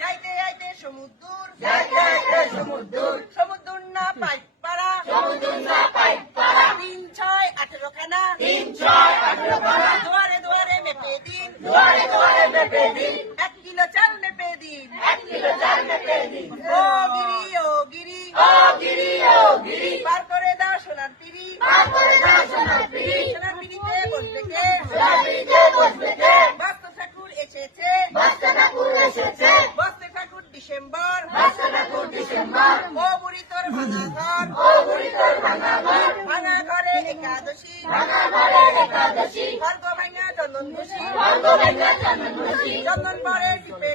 যাইতে যাইতে সমুদ্র সমুদ্র না পাইপ পাড়া 3-6-18 খানা দুয়ারে দুয়ারে মেপে দিন 1 কিলো চাল মেপে দিন ও গিরি পার করে দাও সোনার পিড়ি সোনার পিড়িতে বসবে কে বাস্ত ঠাকুর এসেছে বাস্ত ঠাকুর ডিসেম্বর ও বুড়ি তোর ভাঙা ঘর ভাঙা ঘরে একাদশী ভার্গ ভাঙা চন্দন ঘুষি চন্দন পরে টুপে